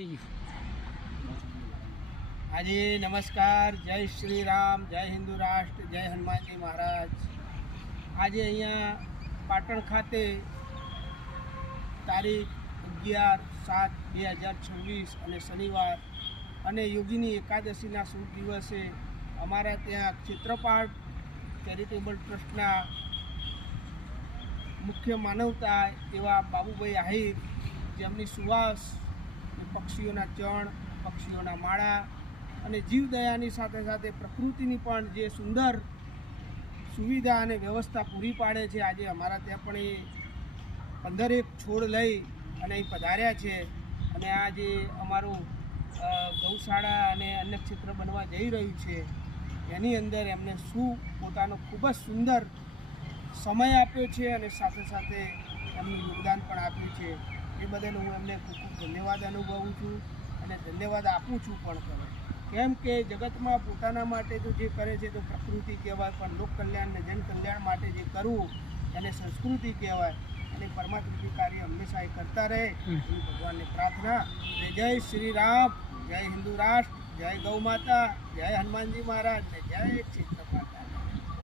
આજે નમસ્કાર, જય શ્રી રામ, જય હિન્દુ રાષ્ટ્ર, જય હનુમાનજી મહારાજ। આજે અહીંયા પાટણ ખાતે તારીખ 11/7/2026 અને શનિવાર અને યોગીની એકાદશીના શુભ દિવસે અમારા ત્યાં ક્ષેત્રપાળ ચેરિટેબલ ટ્રસ્ટના મુખ્ય માનવતા એવા બાબુભાઈ આહિર, જેમની સુવાસ પક્ષીઓના ચણ, પક્ષીઓના માળા અને જીવદયાની સાથે સાથે પ્રકૃતિની પણ જે સુંદર સુવિધા અને વ્યવસ્થા પૂરી પાડે છે। આજે અમારા ત્યાં પણ એ 15 છોડ લઈ અને અહીં પધાર્યા છે અને આ જે અમારું ગૌશાળા અને અન્ય ક્ષેત્ર બનવા જઈ રહ્યું છે એની અંદર એમને પોતાનો ખૂબ જ સુંદર સમય આપ્યો છે અને સાથે સાથે એમનું યોગદાન પણ આપ્યું છે। એ બદલ હું એમને ખૂબ ખૂબ ધન્યવાદ અનુભવું છું અને ધન્યવાદ આપું છું પણ કરે, કેમ કે જગતમાં પોતાના માટે તો જે કરે છે તો પ્રકૃતિ કહેવાય, પણ લોક કલ્યાણ અને જન કલ્યાણ માટે જે કરવું એને સંસ્કૃતિ કહેવાય અને પરમાત્માનું કાર્ય હંમેશા એ કરતા રહે એવી ભગવાનને પ્રાર્થના। જય શ્રી રામ, જય હિન્દુ રાષ્ટ્ર, જય ગૌ માતા, જય હનુમાનજી મહારાજ, જય ક્ષેત્રપાળ।